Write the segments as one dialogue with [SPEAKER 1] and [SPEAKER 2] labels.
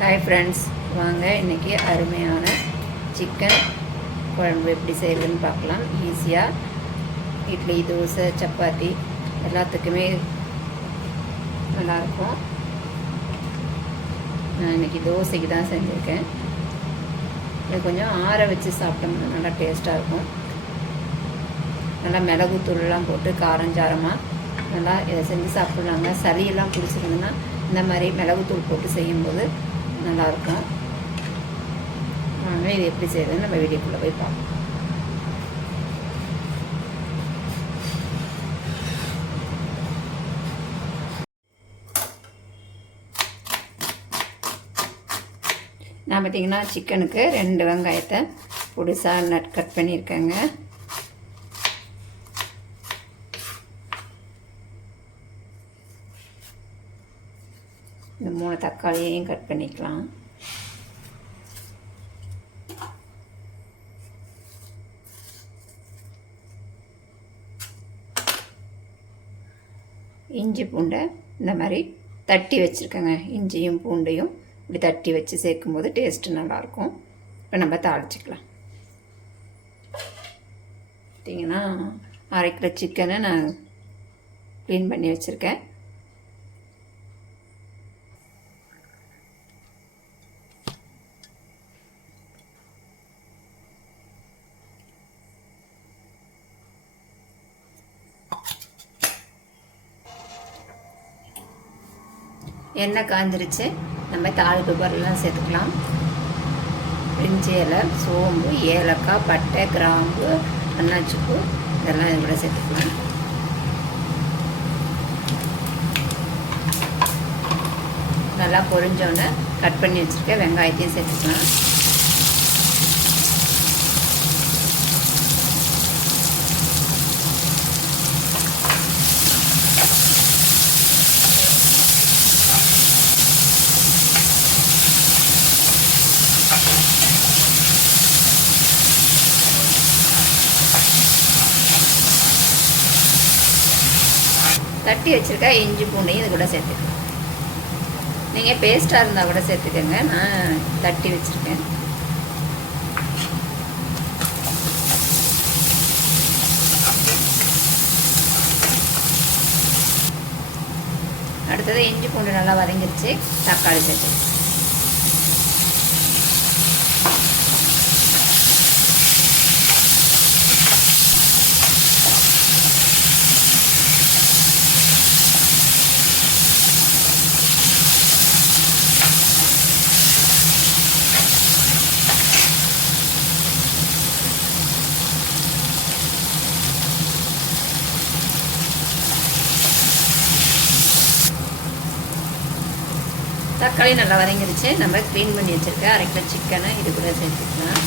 [SPEAKER 1] Hi friends வாங்க இன்றைக்கி அருமையான சிக்கன் குழம்பு எப்படி செய்கிறதுன்னு பார்க்கலாம். ஈஸியாக இட்லி தோசை சப்பாத்தி எல்லாத்துக்குமே நல்லாயிருக்கும். நான் இன்றைக்கி தோசைக்கு தான் செஞ்சுருக்கேன். இது கொஞ்சம் ஆற வச்சு சாப்பிட்டோம்னா நல்லா டேஸ்ட்டாக இருக்கும். நல்லா மிளகு தூள்லாம் போட்டு காரஞ்சாரமாக நல்லா இதை செஞ்சு சாப்பிட்லாங்க. சளியெல்லாம் பிடிச்சிருந்ததுன்னா இந்த மாதிரி மிளகுத்தூள் போட்டு செய்யும்போது நல்லாயிருக்கும். இது எப்படி செய்யறதுன்னு நம்ம வீடியோக்குள்ளே போய் பார்ப்போம். நான் பார்த்தீங்கன்னா சிக்கனுக்கு ரெண்டு வெங்காயத்தை புதுசாக நட் கட் பண்ணியிருக்கேங்க. இந்த மூணு தக்காளியையும் கட் பண்ணிக்கலாம். இஞ்சி பூண்டை இந்த மாதிரி தட்டி வச்சுருக்கேங்க. இஞ்சியும் பூண்டையும் இப்படி தட்டி வச்சு சேர்க்கும் போது டேஸ்ட்டு நல்லாயிருக்கும். இப்போ நம்ம தாளிச்சிக்கலாம். பார்த்தீங்கன்னா அரை கிலோ சிக்கனை நான் க்ளீன் பண்ணி வச்சுருக்கேன். எண்ணெய் காஞ்சிருச்சு நம்ம தாளிப்பு பொருள்லாம் சேர்த்துக்கலாம். பிரிஞ்சி இலை சோம்பு ஏலக்காய் பட்டை கிராம்பு அன்னாச்சிப்பூ இதெல்லாம் இதோட சேர்த்துக்கலாம். நல்லா பொரிஞ்சோன்னே கட் பண்ணி வச்சுருக்க வெங்காயத்தையும் சேர்த்துக்கலாம். தட்டி வச்சுருக்க இஞ்சி பூண்டையும் இது கூட சேர்த்துக்கலாம் நீங்கள் பேஸ்ட்டாக இருந்தால் கூட சேர்த்துக்கோங்க. நான் தட்டி வச்சுருக்கேன். அடுத்தது இஞ்சி பூண்டு நல்லா வதங்கிருச்சு. தக்காளி சேர்த்துக்கலாம் தக்காளி நல்லா வரைஞ்சிருச்சு நம்ம க்ளீன் பண்ணி வச்சுருக்க அரை கிலோ சிக்கனை இது கூட சேர்த்துக்கலாம்.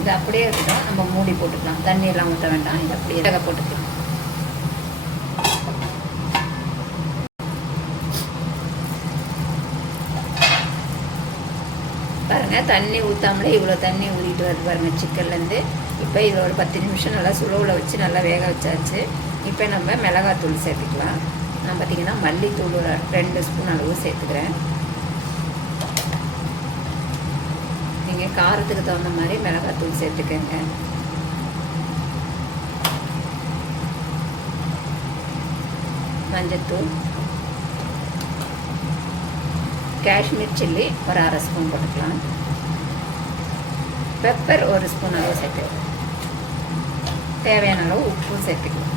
[SPEAKER 1] இது அப்படியே இருக்கட்டும். நம்ம மூடி போட்டுக்கலாம். தண்ணியெல்லாம் ஊற்ற வேண்டாம். இது அப்படியே வேக போட்டுக்கலாம். பாருங்கள் தண்ணி ஊற்றாமலே இவ்வளோ தண்ணி ஊறிட்டு வருது பாருங்கள் சிக்கன்லேருந்து இப்போ இதில் ஒரு பத்து நிமிஷம் நல்லா சுலவில் வச்சு நல்லா வேக வச்சாச்சு. இப்போ நம்ம மிளகாத்தூள் சேர்த்துக்கலாம். நான் பார்த்தீங்கன்னா மல்லித்தூள் ஒரு ரெண்டு ஸ்பூன் அளவு சேர்த்துக்கிறேன். நீங்கள் காரத்துக்கு தகுந்த மாதிரி மிளகாத்தூள் சேர்த்துக்கோங்க. மஞ்சத்தூள். காஷ்மீர் சில்லி ஒரு அரை ஸ்பூன் போட்டுக்கலாம். பெப்பர் ஒரு ஸ்பூன் அளவு சேர்த்துக்கலாம் தேவையான அளவு உப்பும் சேர்த்துக்கலாம்.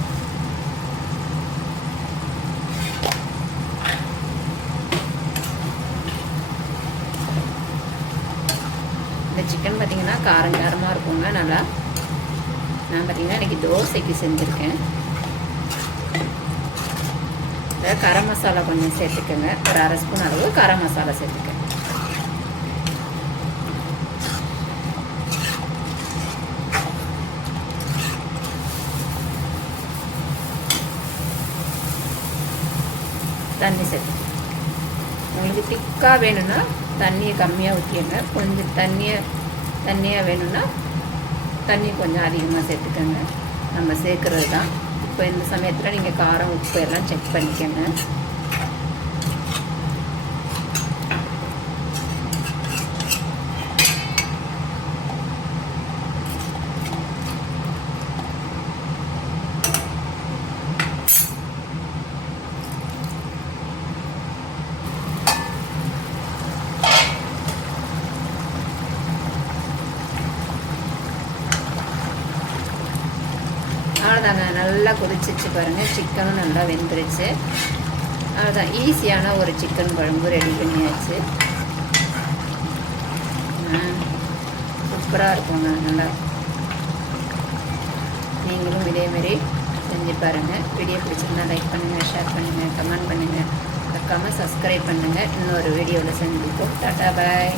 [SPEAKER 1] இந்த சிக்கன் பார்த்திங்கன்னா காரம் காரமாக இருக்குங்க நல்லா. நான் பார்த்தீங்கன்னா இன்றைக்கி தோசைக்கு செஞ்சுருக்கேன். கரம் மசாலா கொஞ்சம் சேர்த்துக்கோங்க. ஒரு அரை ஸ்பூன் அளவு கரம் மசாலா சேர்த்துக்கேன். தண்ணி சேர்த்து உங்களுக்கு திக்காக வேணும்னா தண்ணியை கம்மியாக ஊற்றிடுங்க. கொஞ்சம் தண்ணியை தண்ணியாக வேணும்னா தண்ணி கொஞ்சம் அதிகமாக சேர்த்துக்கோங்க. நம்ம சேர்க்குறது தான். இப்போ இந்த சமயத்தில் நீங்கள் காரம் உப்பு எல்லாம் செக் பண்ணிக்கோங்க. நல்லா கொதிச்சிச்சு பாருங்கள் சிக்கனும் நல்லா வெந்துருச்சு. அதுதான் ஈஸியான ஒரு சிக்கன் குழம்பு ரெடி பண்ணியாச்சு. சூப்பராக இருக்குங்க. நல்லா நீங்களும் இதேமாரி செஞ்சு பாருங்கள் வீடியோ பிடிச்சிருந்தா லைக் பண்ணுங்கள் ஷேர் பண்ணுங்கள் கமெண்ட் பண்ணுங்கள் மறக்காமல் சப்ஸ்கிரைப் பண்ணுங்கள் இன்னொரு வீடியோவில் செஞ்சுருக்கோம் டாட்டா பாய்